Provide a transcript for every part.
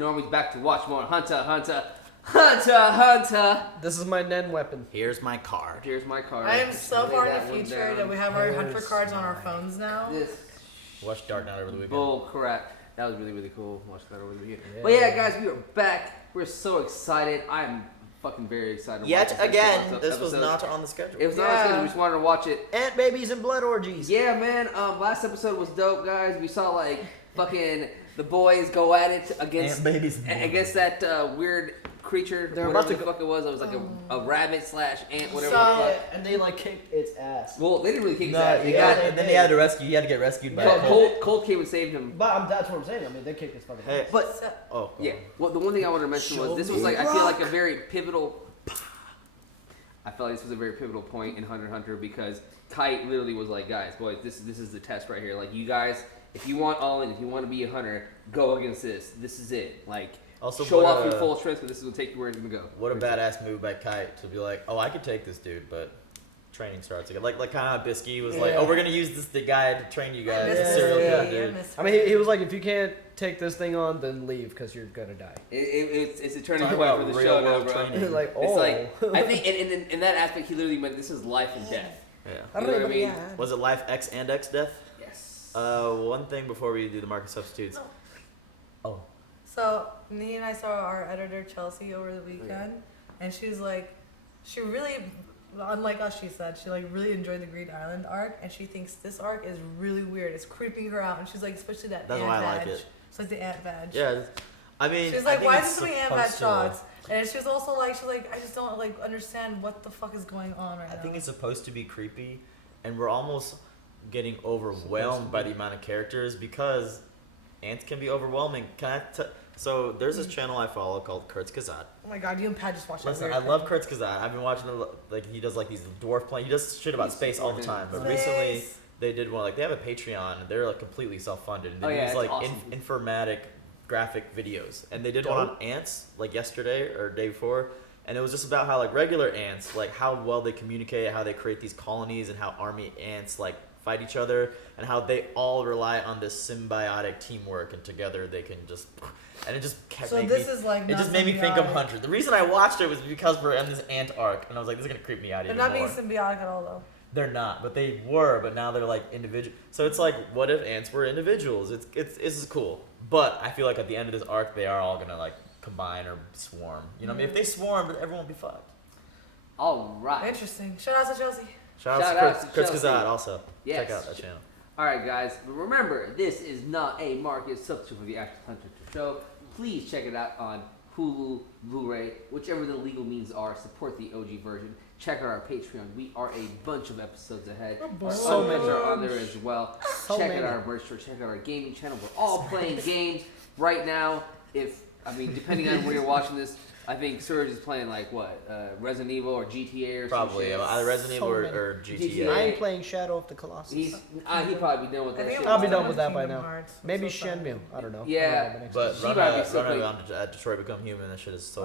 Normie's back to watch more Hunter. This is my Nen weapon. Here's my card. I am so far in the future that we have our Hunter cards on our phones now. Watch Dark Knight over the weekend. Bull crap. That was really, really cool. Watch that over the weekend. Yeah. But yeah, guys, we are back. We're so excited. I'm fucking very excited. Yet again, this was not on the schedule. It was not on the schedule. We just wanted to watch it. Ant babies and blood orgies. Yeah, man. Last episode was dope, guys. We saw like fucking the boys go at it against Ant babies against that weird creature. They're whatever about to the fuck it was. It was like a rabbit / ant, whatever. So, the fuck. And they like kicked its ass. Well, they didn't really kick his No, ass. and then they had to rescue. He had to get rescued by. Colt came and saved him. But that's what I'm saying. I mean, they kicked his fucking ass. But yeah. On. Well, the one thing I wanted to mention was this was like I feel like a very pivotal. I felt like this was a very pivotal point in Hunter x Hunter because Kite literally was like, guys, boys, this is the test right here. Like, you guys, if you want all in, if you want to be a hunter, go against this. This is it. Like, Also, show off your full strength, but this is going to take you where it's going to go. What a badass move by Kite to be like, oh, I could take this dude, but training starts again. Like kind of how Bisky was like, oh, we're going to use the guy to train you guys. I mean, he was like, if you can't take this thing on, then leave because you're going to die. It's a turning point for the show now, bro. Like, It's like, I think in that aspect, he literally meant this is life and death. Yeah. You know what I mean? Was it life X and X death? Yes. One thing before we do the market substitutes. Oh. So, me and I saw our editor, Chelsea, over the weekend, and she was like, she really, unlike us, she said, she like really enjoyed the Green Island arc, and she thinks this arc is really weird. It's creeping her out, and she's like, especially that That's ant why I badge. like it. It's like the ant badge. Yeah. I mean, she's like, why is there so many ant badge to, shots? And she was also like, she's like, I just don't like understand what the fuck is going on right now. I think it's supposed to be creepy, and we're almost getting overwhelmed by the amount of characters because ants can be overwhelming. So there's this channel I follow called Kurt's Kazat. Oh my god, you and Pat just watched that. Listen, I love Kurt's Kazat. I've been watching him, like he does like these dwarf planes. He does shit about space all the time. But recently they did one, like they have a Patreon and they're like completely self-funded. And they use like awesome. Informatic graphic videos. And they did one on ants like yesterday or day before. And it was just about how like regular ants, like how well they communicate, how they create these colonies and how army ants like fight each other and how they all rely on this symbiotic teamwork and together they can just and it just kept it just made me think of Hunter. The reason I watched it was because we're in this ant arc and I was like, this is gonna creep me out even more. They're not being symbiotic at all though. They're not, but they were, but now they're like individual. So it's like, what if ants were individuals? This is cool. But I feel like at the end of this arc they are all gonna like combine or swarm. You know what I mean? If they swarm, everyone will be fucked. All right. Interesting. Shout out to Chelsea. Shout out to Chris Kazat also. Yes. Check out that channel. Alright guys, but remember, this is not a market substitute for the actual Hunter show. Please check it out on Hulu, Blu-ray, whichever the legal means are. Support the OG version. Check out our Patreon. We are a bunch of episodes ahead. So many are on there as well. Check out our merch store. Check out our gaming channel. We're all playing games right now. Depending on where you're watching this, I think Surge is playing like what, Resident Evil or GTA or probably something. Either Resident Evil or GTA. I ain't playing Shadow of the Colossus. He'd probably be done with that shit. I'll be done with that by now. Maybe Shenmue. I don't know. Yeah, but Run Around Detroit Become Human. That shit is so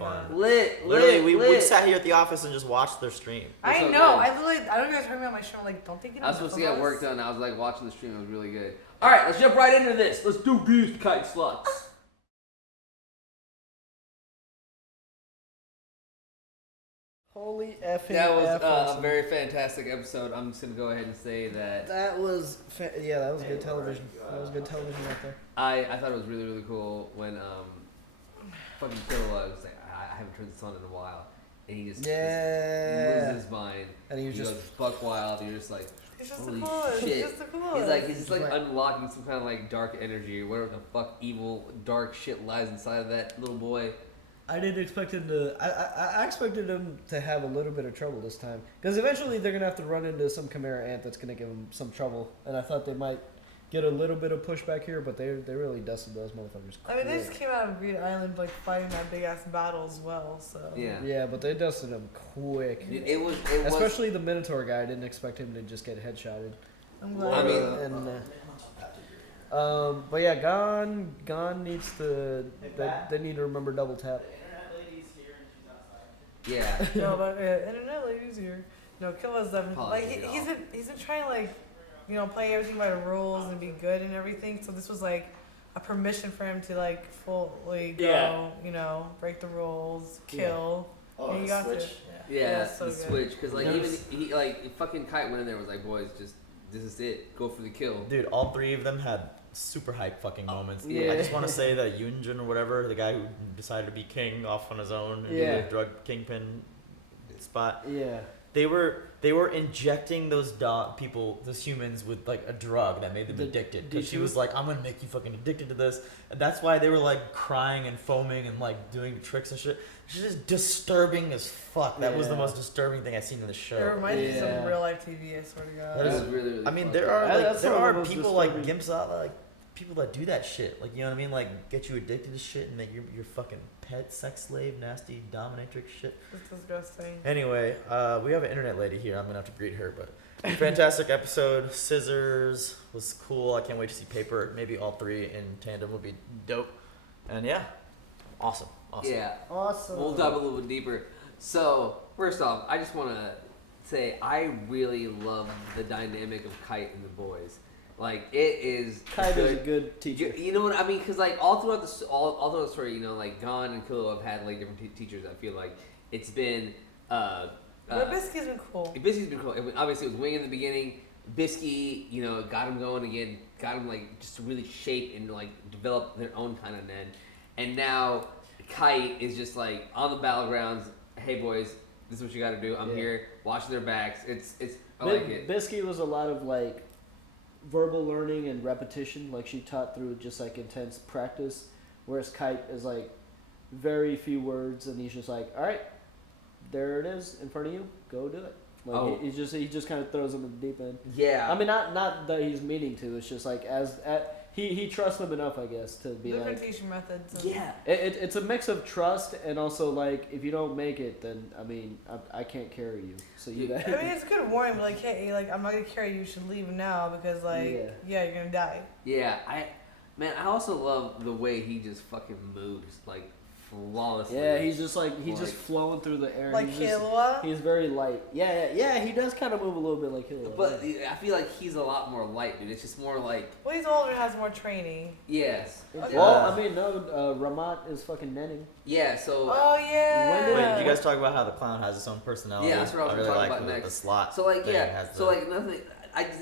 fun. Literally, we sat here at the office and just watched their stream. I know. I don't know if you guys heard me on my show. I'm like, don't think it. I was supposed to get work done. I was like watching the stream. It was really good. All right, let's jump right into this. Let's do these Kite slots. Holy effing That was a very fantastic episode. I'm just going to go ahead and say that. That was good television. That was good television right there. I thought it was really, really cool when fucking Killer was like, I haven't turned this on in a while. And he just loses his mind. And he goes buck wild. And you're just like, holy shit. He's just like unlocking some kind of like dark energy. Whatever the fuck evil, dark shit lies inside of that little boy. I didn't expect him to. I expected him to have a little bit of trouble this time because eventually they're gonna have to run into some Chimera ant that's gonna give him some trouble, and I thought they might get a little bit of pushback here, but they really dusted those motherfuckers. I mean, they just came out of Green Island like fighting that big ass battle as well. So yeah, but they dusted them quick. It was especially the Minotaur guy. I didn't expect him to just get headshotted. I'm glad. But yeah, Gon needs to. They need to remember double tap. Yeah. No, but internet ladies here. No, Killa's definitely like he's been trying to like, play everything by the rules and be good and everything. So this was like a permission for him to like fully go, Yeah. break the rules, kill. Oh, and you the got switch. to. Yeah, so the good. switch. Because, like, There's- even he, like, fucking Kite went in there and was like, boys, just, this is it. Go for the kill. Dude, all three of them had super hype fucking moments. yeah. I just want to say that Yunjin or whatever, the guy who decided to be king off on his own and Yeah. be a drug kingpin spot, Yeah. they were injecting those people, those humans, with like a drug that made them addicted. Because she was like, I'm gonna make you fucking addicted to this, and that's why they were like crying and foaming and like doing tricks and shit. She's just disturbing as fuck. That was the Yeah. most disturbing thing I've seen in the show. It reminds me of Yeah. some real life TV. I swear to God. That That is- was really, really I mean, fucked there up. are like That's there one of are the most people like disturbing- gimps out, like people that do that shit. Like, you know what I mean? Like, get you addicted to shit and make your fucking pet, sex slave, nasty dominatrix shit. It's disgusting. Anyway, we have an internet lady here. I'm gonna have to greet her, but fantastic episode. Scissors was cool. I can't wait to see Paper. Maybe all three in tandem would be dope. And yeah, awesome. Yeah. Awesome. We'll dive a little bit deeper. So, first off, I just want to say I really love the dynamic of Kite and the boys. Like, it is Kite is a good teacher. You know what I mean? Because, like, all throughout the story, like, Gon and Kilo have had, like, different teachers. I feel like it's been But Biscuit's been cool. Biscuit's been cool. Obviously, it was Wing in the beginning. Biscuit, got him going again. Got him, like, just to really shape and, like, develop their own kind of Nen. And now Kite is just, like, on the battlegrounds. Hey, boys, this is what you got to do. I'm here, watching their backs. I like it. Bisky was a lot of like verbal learning and repetition, like she taught through just like intense practice, whereas Kite is like very few words and he's just like, all right, there it is in front of you, go do it. Like he just kind of throws them in the deep end. Yeah. I mean, not that he's meaning to. It's just like he trusts them enough, I guess, to be Different like. teaching methods. And Yeah. It's a mix of trust and also like if you don't make it, then I mean I can't carry you. So you. I mean, it's a good warning, but like, hey, like I'm not gonna carry you. You should leave now because like, yeah you're gonna die. Yeah. I also love the way he just fucking moves, like, flawlessly. Yeah, he's just just flowing through the air. Like Killua. He's very light. Yeah. He does kind of move a little bit like Killua. But I feel like he's a lot more light, dude. It's just more like, Well, he's older and has more training. yes. Okay. Well, I mean, no, Ramat is fucking netting. Yeah, so. Oh yeah. When did- Wait, did you guys talk about how the clown has its own personality? Yeah, that's what I was really talking like about the next. slot. So, like, thing yeah. has So, the- like, nothing.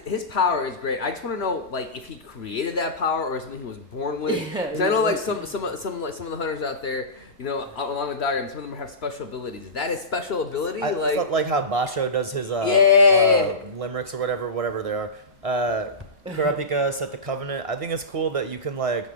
His power is great. I just want to know, like, if he created that power or something he was born with. Yeah, Because I know, like, some of the hunters out there, along with diagrams, some of them have special abilities. Is that his special ability? I felt like how Basho does his limericks or whatever they are. Kurapika set the covenant. I think it's cool that you can like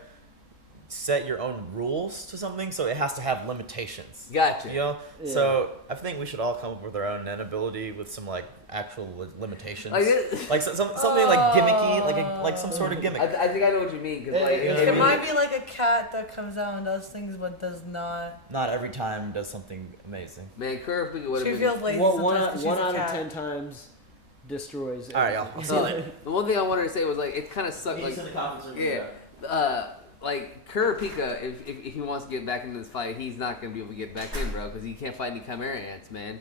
set your own rules to something, so it has to have limitations. Gotcha. Yeah. So I think we should all come up with our own Nen ability with some like actual limitations, Like, like something like gimmicky, like some sort of gimmick. I think I know what you mean. Cause, Yeah, like, yeah, You know what I It mean? might be like a cat that comes out and does things but does not. Not every time does something amazing. man, Kurapika would She have been. feels lazy One sometimes 'cause she's one a out of cat. 10 times destroys. All right, y'all. I'll see you later. The one thing I wanted to say was, like, it kind of sucked. Like, like Kurapika, if he wants to get back into this fight, he's not gonna be able to get back in, bro, because he can't fight any Chimera ants, man.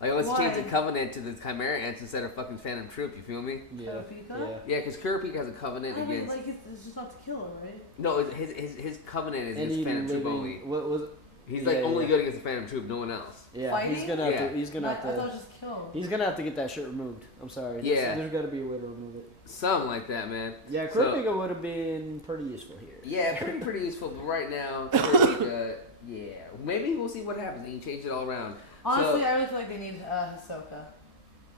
Like, let's change the Why? Covenant to the Chimera ants instead of fucking Phantom Troop. You feel me? Yeah. Kurapika? Yeah, because Kurapika has a covenant I mean, against. like, it's just not to kill her, right? No, his covenant is Any against Phantom Troop living- only. What was? He's Yeah, like only yeah. good against the Phantom Troop, no one else. Yeah, Fighting? he's gonna have Yeah. to. He's gonna I have thought it to. was just kill. He's gonna have to get that shit removed. I'm sorry. Yeah. There's gotta be a way to remove it. Something like that, man. Yeah, So- Kurapika would have been pretty useful here. Yeah, pretty useful. But right now, Kurapika, yeah, maybe we'll see what happens. He can change it all around. Honestly, So- I really feel like they need Hisoka.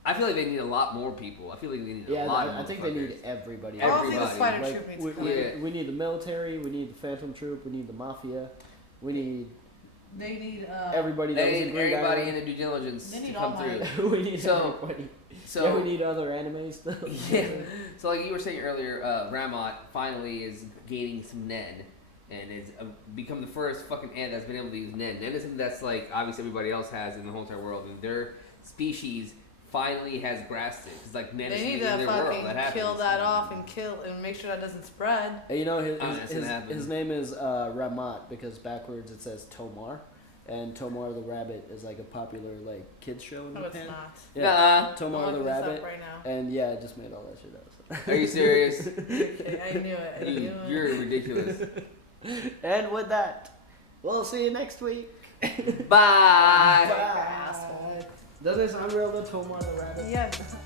I feel like they need a lot more people. I feel like they need Yeah, a lot. I of think they need motherfuckers. everybody. I don't think the Everybody. spider Like, troop needs we, to come. we, Yeah. we need the military. We need the Phantom Troop. We need the mafia. We need They need everybody that was They in need Green everybody in Island. the due diligence They to need come all through. We need So- everybody. So Yeah, we need other anime stuff. yeah. So like you were saying earlier, Ramat finally is gaining some Nen, and is become the first fucking ant that's been able to use Nen. Nen is something that's like obviously everybody else has in the whole entire world, and their species finally has grasped it. It's like Nen is They need something to in their world fucking that happens. kill that off and make sure that doesn't spread. And you know That's gonna happen. his name is Ramat because backwards it says Tomar. and Tomar the Rabbit is like a popular like kids show in No, it's Japan. not. Yeah, Nuh-uh. Tomar I'm the looking this up Rabbit, right now. and yeah, it just made all that shit up. Are you serious? Okay, I knew it. I knew Dude, it. you're ridiculous. And with that, we'll see you next week. Bye. Bye. Doesn't it sound real, the Tomar the Rabbit? Yes.